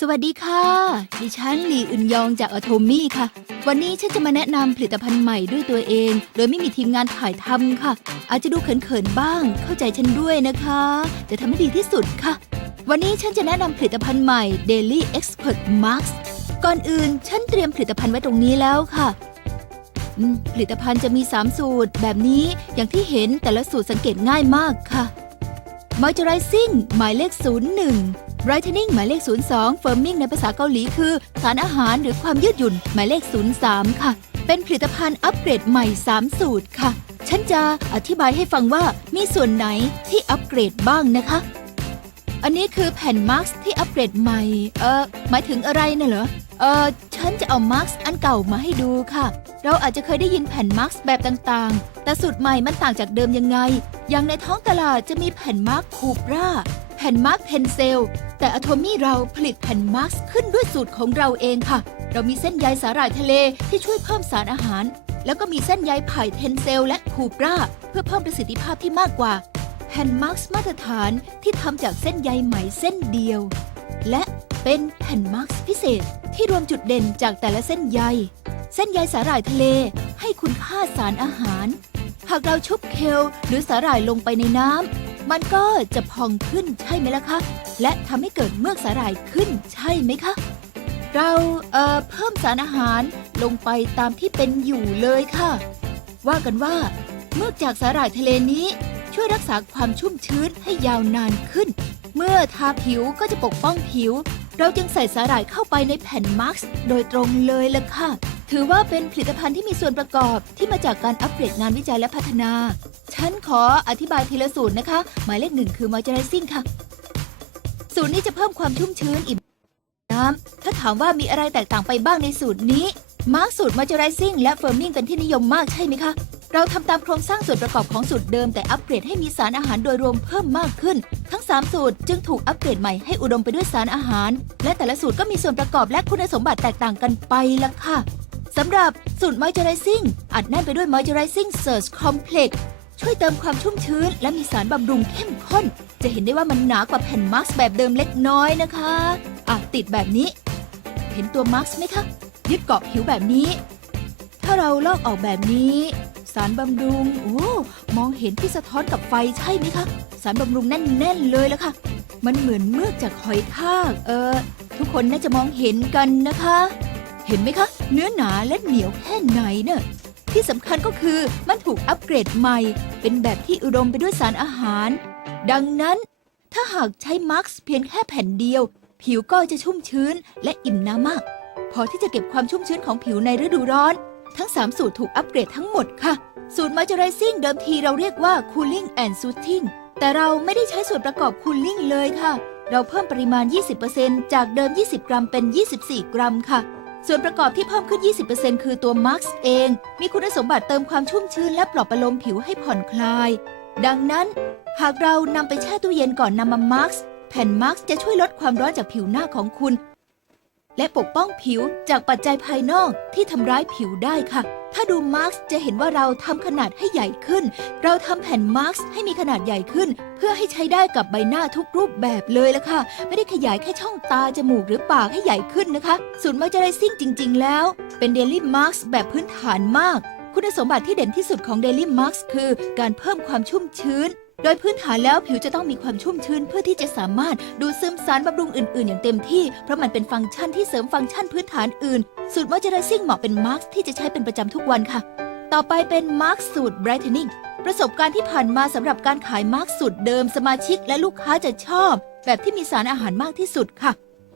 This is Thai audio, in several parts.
สวัสดีค่ะ ดิฉันหลีอึนยองจากอโทมี่ค่ะ วันนี้ฉันจะมาแนะนำผลิตภัณฑ์ใหม่ด้วยตัวเอง โดยไม่มีทีมงานถ่ายทำค่ะ อาจจะดูเขินๆบ้าง เข้าใจฉันด้วยนะคะ จะทำให้ดีที่สุดค่ะ วันนี้ฉันจะแนะนำผลิตภัณฑ์ใหม่ Daily Expert Max ก่อนอื่น ฉันเตรียมผลิตภัณฑ์ไว้ตรงนี้แล้วค่ะผลิตภัณฑ์จะมี 3 สูตร แบบนี้อย่างที่เห็นแต่ละสูตรสังเกตง่ายมากค่ะ Moisturizing หมายเลข 01 Brightening หมายเลข 02 Firming ในภาษาเกาหลีคือ สารอาหารหรือความยืดหยุ่น หมายเลข 03 ค่ะ เป็นผลิตภัณฑ์อัปเกรดใหม่ 3 สูตรค่ะ ฉันจะอธิบายให้ฟังว่ามีส่วนไหนที่อัปเกรดบ้างนะคะ อันนี้คือแผ่นมาร์กที่อัปเกรดใหม่ เออหมายถึงอะไรน่ะเหรอ เออฉันจะเอามาร์กอันเก่ามาให้ดูค่ะ เราอาจจะเคยได้ยินแผ่นมาร์กแบบต่างๆ แต่สูตรใหม่มันต่างจากเดิมยังไง อย่างในท้องตลาดจะมีแผ่นมาร์กคูปราแผ่นมาร์กเพนเซล แต่อโทมี่เราผลิตแผ่นมาร์กขึ้นด้วยสูตรของเราเองค่ะ เรามีเส้นใยสาหร่ายทะเลที่ช่วยเพิ่มสารอาหาร แล้วก็มีเส้นใยไผ่เทนเซลและคูปราเพื่อเพิ่มประสิทธิภาพที่มากกว่า แผ่นมาร์กมาตรฐานที่ทำจากเส้นใยไหมเส้นเดียว และเป็นแผ่นมาร์กพิเศษที่รวมจุดเด่นจากแต่ละเส้นใย เส้นใยสาหร่ายทะเล ให้คุณค่าสารอาหาร หากเราชุบเคลหรือสาหร่ายลงไปในน้ำ มันก็จะพองขึ้นใช่ไหมล่ะคะ และทำให้เกิดเมือกสาหร่ายขึ้นใช่ไหมคะ เราเอ่อเพิ่มสารอาหารลงไปตามที่เป็นอยู่เลยค่ะ ว่ากันว่า เมือกจากสาหร่ายทะเลนี้ ช่วยรักษาความชุ่มชื้นให้ยาวนานขึ้น เมื่อทาผิวก็จะปกป้องผิว เราจึงใส่สาหร่ายเข้าไปในแผ่นมาร์กโดยตรงเลยล่ะค่ะ ถือว่าเป็นผลิตภัณฑ์ที่มีส่วนประกอบที่มาจากการอัปเกรดงานวิจัยและพัฒนา ฉันขออธิบายทีละสูตรนะคะ หมายเลขหนึ่งคือ moisturizing ค่ะ สูตรนี้จะเพิ่มความชุ่มชื้นอิ่มน้ำถ้าถามว่ามีอะไรแตกต่างไปบ้างในสูตรนี้มาร์กสูตร moisturizing และ firming เป็นที่นิยมมากใช่ไหมคะ เราทำตามโครงสร้างส่วนประกอบของสูตรเดิมแต่อัปเกรดให้มีสารอาหารโดยรวมเพิ่มมากขึ้น ทั้ง 3 สูตรจึงถูกอัปเกรดใหม่ให้อุดมไปด้วยสารอาหาร และแต่ละสูตรก็มีส่วนประกอบและคุณสมบัติแตกต่างกันไปละค่ะ สำหรับสูตร moisturizing อัดแน่นไปด้วย moisturizing surge complex ช่วยเติมความชุ่มชื้น และมีสารบำรุงเข้มข้น จะเห็นได้ว่ามันหนากว่าแผ่นมาร์กแบบเดิมเล็กน้อยนะคะอะติดแบบนี้ เห็นตัวมาร์กไหมคะ ยึดเกาะผิวแบบนี้ ถ้าเราลอกออกแบบนี้ สารบำรุงโอ้มองเห็นที่สะท้อนกับไฟใช่ไหมคะ สารบำรุงแน่นๆเลยละค่ะ มันเหมือนเมือกจากหอยทาก เออทุกคนน่าจะมองเห็นกันนะคะ เห็นไหมคะ เนื้อหนาและเหนียวแค่ไหนเนอะที่สำคัญก็คือมันถูกอัปเกรดใหม่ เป็นแบบที่อุดมไปด้วยสารอาหาร ดังนั้น ถ้าหากใช้มาร์กเพียงแค่แผ่นเดียว ผิวก็จะชุ่มชื้นและอิ่มน้ำมาก พอที่จะเก็บความชุ่มชื้นของผิวในฤดูร้อน ทั้ง 3 สูตรถูกอัปเกรดทั้งหมดค่ะ สูตร Moisturizing เดิมทีเราเรียกว่า Cooling and Soothing แต่เราไม่ได้ใช้ส่วนประกอบ Cooling เลยค่ะ เราเพิ่มปริมาณ 20%จากเดิม 20 กรัมเป็น 24 กรัมค่ะ ส่วนประกอบที่เพิ่มขึ้น 20%คือตัวมาร์กเอง มีคุณสมบัติเติมความชุ่มชื้นและปลอบประโลมผิวให้ผ่อนคลาย ดังนั้น หากเรานำไปแช่ตู้เย็นก่อนนำมามาร์กแผ่นมาร์กจะช่วยลดความร้อนจากผิวหน้าของคุณ และปกป้องผิวจากปัจจัยภายนอกที่ทำร้ายผิวได้ค่ะ ถ้าดูมาร์กจะเห็นว่าเราทำขนาดให้ใหญ่ขึ้น เราทำแผ่นมาร์กให้มีขนาดใหญ่ขึ้น เพื่อให้ใช้ได้กับใบหน้าทุกรูปแบบเลยละค่ะ ไม่ได้ขยายแค่ช่องตา จมูกหรือปากให้ใหญ่ขึ้นนะคะสูตร Moisturizing จริง ๆ แล้ว เป็น Daily Mask แบบพื้นฐานมาก คุณสมบัติที่เด่นที่สุดของ Daily Mask คือ การเพิ่มความชุ่มชื้น โดยพื้นฐานแล้วผิวจะต้องมีความชุ่มชื้นเพื่อที่จะสามารถดูดซึมสารบำรุงอื่น ๆ อย่างเต็มที่ เพราะมันเป็นฟังก์ชันที่เสริมฟังก์ชันพื้นฐานอื่น สูตร Moisturizing เหมาะเป็นมาร์กที่จะใช้เป็นประจำทุกวันค่ะ ต่อไปเป็นมาร์กสูตร Brightening ประสบการณ์ที่ผ่านมาสำหรับการขายมาร์กสูตรเดิมสมาชิกและลูกค้าจะชอบ แบบที่มีสารอาหารมากที่สุดค่ะ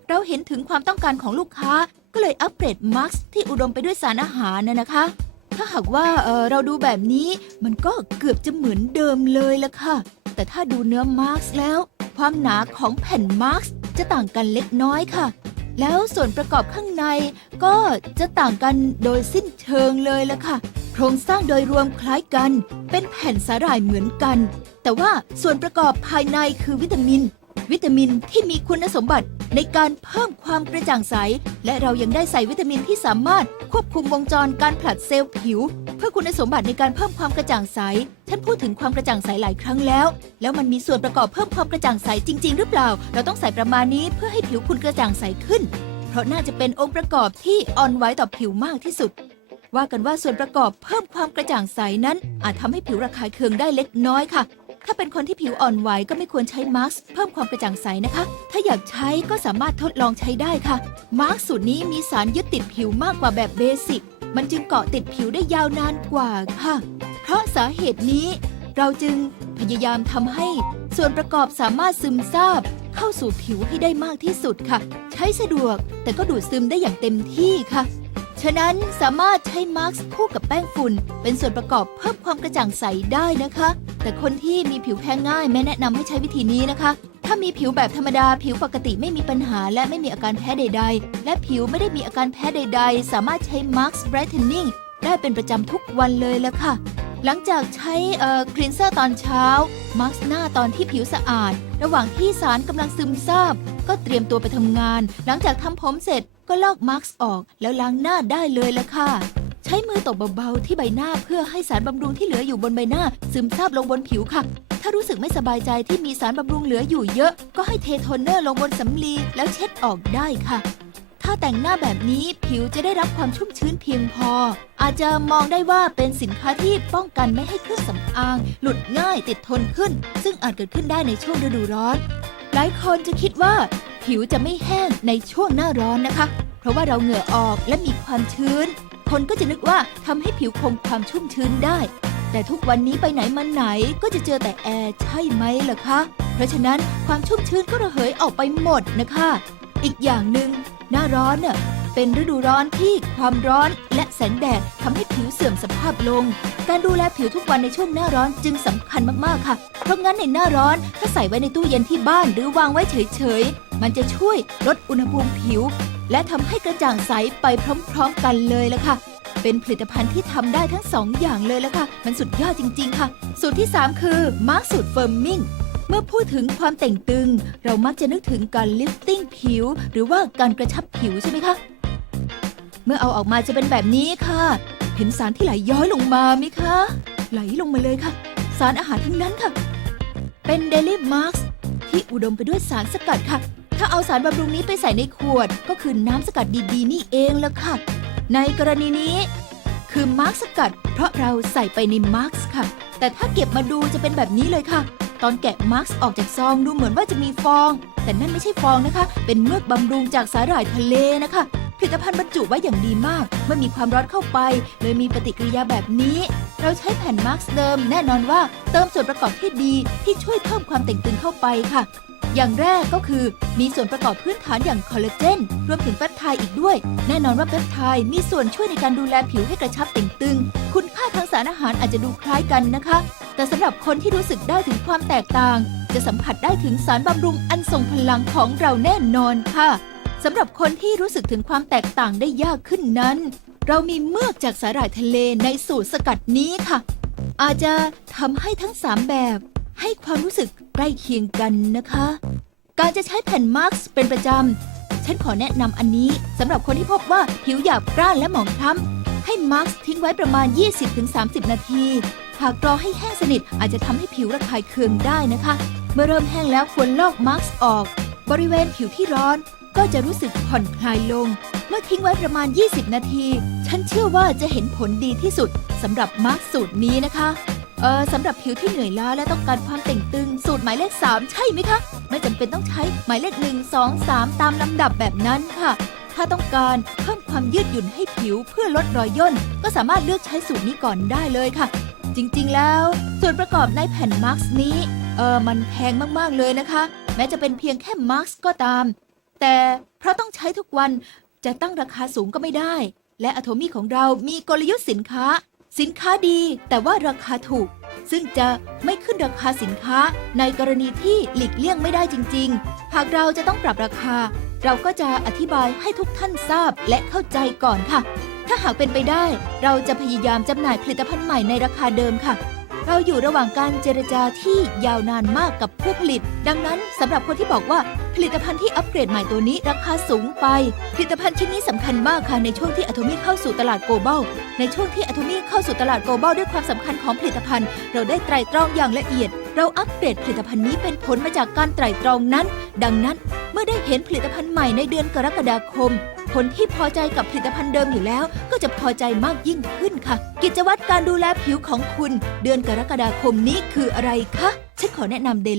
เราเห็นถึงความต้องการของลูกค้าก็เลยอัปเกรดมาร์กที่อุดมไปด้วยสารอาหารน่ะนะคะ ถ้าหากว่าเออเราดูแบบนี้มันก็เกือบจะเหมือนเดิมเลยละค่ะ แต่ถ้าดูเนื้อมาร์กแล้ว ความหนาของแผ่นมาร์กจะต่างกันเล็กน้อยค่ะ แล้วส่วนประกอบข้างในก็จะต่างกันโดยสิ้นเชิงเลยละค่ะ โครงสร้างโดยรวมคล้ายกัน เป็นแผ่นสาหร่ายเหมือนกัน แต่ว่าส่วนประกอบภายในคือวิตามิน วิตามินที่มีคุณสมบัติในการเพิ่มความกระจ่างใส และเรายังได้ใส่วิตามินที่สามารถควบคุมวงจรการผลัดเซลล์ผิว เพื่อคุณสมบัติในการเพิ่มความกระจ่างใส ฉันพูดถึงความกระจ่างใสหลายครั้งแล้ว แล้วมันมีส่วนประกอบเพิ่มความกระจ่างใสจริง ๆ หรือเปล่า เราต้องใส่ประมาณนี้เพื่อให้ผิวคุณกระจ่างใสขึ้น เพราะน่าจะเป็นองค์ประกอบที่อ่อนไหวต่อผิวมากที่สุด ว่ากันว่าส่วนประกอบเพิ่มความกระจ่างใสนั้น อาจทำให้ผิวระคายเคืองได้เล็กน้อยค่ะ ถ้าเป็นคนที่ผิวอ่อนไหวก็ไม่ควรใช้มาร์กเพิ่มความกระจ่างใสนะคะ ถ้าอยากใช้ก็สามารถทดลองใช้ได้ค่ะ มาร์กสูตรนี้มีสารยึดติดผิวมากกว่าแบบเบสิก มันจึงเกาะติดผิวได้ยาวนานกว่าค่ะ เพราะสาเหตุนี้ เราจึงพยายามทำให้ ส่วนประกอบสามารถซึมซาบ เข้าสู่ผิวให้ได้มากที่สุดค่ะ ใช้สะดวกแต่ก็ดูดซึมได้อย่างเต็มที่ค่ะ ฉะนั้นสามารถใช้มาร์กคู่กับแป้งฝุ่น เป็นส่วนประกอบเพิ่มความกระจ่างใสได้นะคะ แต่คนที่มีผิวแพ้ง่ายไม่แนะนำให้ใช้วิธีนี้นะคะ ถ้ามีผิวแบบธรรมดาผิวปกติไม่มีปัญหาและไม่มีอาการแพ้ใด ๆ และผิวไม่ได้มีอาการแพ้ใด ๆ สามารถใช้ Max Brightening ได้เป็นประจำทุกวันเลยละค่ะ หลังจากใช้คลีนเซอร์ตอนเช้า มาร์กหน้าตอนที่ผิวสะอาด ระหว่างที่สารกำลังซึมซาบ ก็เตรียมตัวไปทำงาน หลังจากทำผมเสร็จ ก็ลอกมาร์กออกแล้วล้างหน้าได้เลยละค่ะ ใช้มือตบเบาๆที่ใบหน้าเพื่อให้สารบำรุงที่เหลืออยู่บนใบหน้า ซึมซาบลงบนผิวค่ะ ถ้ารู้สึกไม่สบายใจที่มีสารบำรุงเหลืออยู่เยอะ ก็ให้เทโทนเนอร์ลงบนสำลีแล้วเช็ดออกได้ค่ะถ้าแต่งหน้าแบบนี้ผิวจะได้รับความชุ่มชื้นเพียงพอ อาจจะมองได้ว่าเป็นสินค้าที่ป้องกันไม่ให้เครื่องสำอาง หลุดง่ายติดทนขึ้น ซึ่งอาจเกิดขึ้นได้ในช่วงฤดูร้อน หลายคนจะคิดว่า ผิวจะไม่แห้งในช่วงหน้าร้อนนะคะ เพราะว่าเราเหงื่อออกและมีความชื้น คนก็จะนึกว่าทำให้ผิวคงความชุ่มชื้นได้ แต่ทุกวันนี้ไปไหนมาไหนก็จะเจอแต่แอร์ใช่ไหมล่ะคะ เพราะฉะนั้นความชุ่มชื้นก็ระเหยออกไปหมดนะคะ อีกอย่างหนึ่งหน้าร้อนเน่ะ เป็นฤดูร้อนที่ความร้อนและแสงแดดทำให้ผิวเสื่อมสภาพลง การดูแลผิวทุกวันในช่วงหน้าร้อนจึงสำคัญมากๆค่ะ เพราะงั้นในหน้าร้อนถ้าใส่ไว้ในตู้เย็นที่บ้านหรือวางไว้เฉยๆ มันจะช่วยลดอุณหภูมิผิว และทำให้กระจ่างใสไปพร้อมๆกันเลยละค่ะ เป็นผลิตภัณฑ์ที่ทำได้ทั้งสองอย่างเลยละค่ะ มันสุดยอดจริง ๆ ค่ะ สูตรที่ 3 คือมาร์กสูตรเฟิร์มมิ่งเมื่อพูดถึงความแต่งตึง เรามักจะนึกถึงการลิฟติ้งผิว หรือว่าการกระชับผิวใช่ไหมคะ เมื่อเอาออกมาจะเป็นแบบนี้ค่ะ เห็นสารที่ไหลย้อยลงมาไหมคะ ไหลลงมาเลยค่ะ สารอาหารทั้งนั้นค่ะ เป็นเดลี่มาร์กที่อุดมไปด้วยสารสกัดค่ะ ถ้าเอาสารบำรุงนี้ไปใส่ในขวด ก็คือน้ำสกัดดีๆ นี่เองละค่ะ ในกรณีนี้ คือมาร์กสกัด เพราะเราใส่ไปในมาร์กค่ะ แต่ถ้าเก็บมาดูจะเป็นแบบนี้เลยค่ะ ตอนแกะมาร์กออกจากซองดูเหมือนว่าจะมีฟอง แต่นั่นไม่ใช่ฟองนะคะ เป็นเมือกบำรุงจากสาหร่ายทะเลนะคะ ผลิตภัณฑ์บรรจุไว้อย่างดีมากเมื่อมีความร้อนเข้าไปเลยมีปฏิกิริยาแบบนี้ เราใช้แผ่นมาร์กเดิม แน่นอนว่าเติมส่วนประกอบที่ดีที่ช่วยเพิ่มความเต่งตึงเข้าไปค่ะ อย่างแรกก็คือมีส่วนประกอบพื้นฐานอย่างคอลลาเจนรวมถึงเปปไทด์อีกด้วย แน่นอนว่าเปปไทด์มีส่วนช่วยในการดูแลผิวให้กระชับเต่งตึง คุณค่าทางสารอาหารอาจจะดูคล้ายกันนะคะ แต่สำหรับคนที่รู้สึกได้ถึงความแตกต่าง จะสัมผัสได้ถึงสารบำรุงอันทรงพลังของเราแน่นอนค่ะ สำหรับคนที่รู้สึกถึงความแตกต่างได้ยากขึ้นนั้น เรามีเมือกจากสาหร่ายทะเลในสูตรสกัดนี้ค่ะ อาจจะทำให้ทั้ง 3 แบบ ให้ความรู้สึกใกล้เคียงกันนะคะ การจะใช้แผ่นมาร์กเป็นประจำ ฉันขอแนะนำอันนี้สำหรับคนที่พบว่าผิวหยาบกร้านและหมองคล้ำให้มาร์กทิ้งไว้ประมาณ 20-30 นาทีหากรอให้แห้งสนิทอาจจะทำให้ผิวระคายเคืองได้นะคะ เมื่อเริ่มแห้งแล้วควรลอกมาร์กออก บริเวณผิวที่ร้อน ก็จะรู้สึกผ่อนคลายลง เมื่อทิ้งไว้ประมาณ 20 นาที ฉันเชื่อว่าจะเห็นผลดีที่สุดสำหรับมาร์กสูตรนี้นะคะ เออสำหรับผิวที่เหนื่อยล้าและต้องการความเต่งตึง สูตรหมายเลข 3 ใช่ไหมคะ ไม่จำเป็นต้องใช้หมายเลข 1 2 3 ตามลำดับแบบนั้นค่ะ ถ้าต้องการเพิ่มความยืดหยุ่นให้ผิวเพื่อลดรอยย่น ก็สามารถเลือกใช้สูตรนี้ก่อนได้เลยค่ะ จริงๆ แล้ว ส่วนประกอบในแผ่นมาร์กนี้ เออมันแพงมากๆเลยนะคะ แม้จะเป็นเพียงแค่มาร์กก็ตาม แต่เพราะต้องใช้ทุกวันจะตั้งราคาสูงก็ไม่ได้ และอะโทมี่ของเรามีกลยุทธ์สินค้า สินค้าดี แต่ว่าราคาถูก ซึ่งจะไม่ขึ้นราคาสินค้าในกรณีที่หลีกเลี่ยงไม่ได้จริง ๆ หากเราจะต้องปรับราคา เราก็จะอธิบายให้ทุกท่านทราบและเข้าใจก่อนค่ะ ถ้าหากเป็นไปได้ เราจะพยายามจำหน่ายผลิตภัณฑ์ใหม่ในราคาเดิมค่ะ เราอยู่ระหว่างการเจรจาที่ยาวนานมากกับผู้ผลิต ดังนั้นสำหรับคนที่บอกว่าผลิตภัณฑ์ที่อัปเกรดใหม่ตัวนี้ราคาสูงไป ผลิตภัณฑ์ชิ้นนี้สำคัญมากค่ะในช่วงที่อะโทมีเข้าสู่ตลาดโกลบอลในช่วงที่อะโทมีเข้าสู่ตลาดโกลบอลด้วยความสำคัญของผลิตภัณฑ์ เราได้ไตร่ตรองอย่างละเอียด เราอัปเกรดผลิตภัณฑ์นี้เป็นผลมาจากการไตร่ตรองนั้น ดังนั้นเมื่อได้เห็นผลิตภัณฑ์ใหม่ในเดือนกรกฎาคม คนที่พอใจกับผลิตภัณฑ์เดิมอยู่แล้ว ก็จะพอใจมากยิ่งขึ้นค่ะ กิจวัตรการดูแลผิวของคุณ เดือนกรกฎาคมนี้คืออะไรคะ ฉันขอแนะนำเด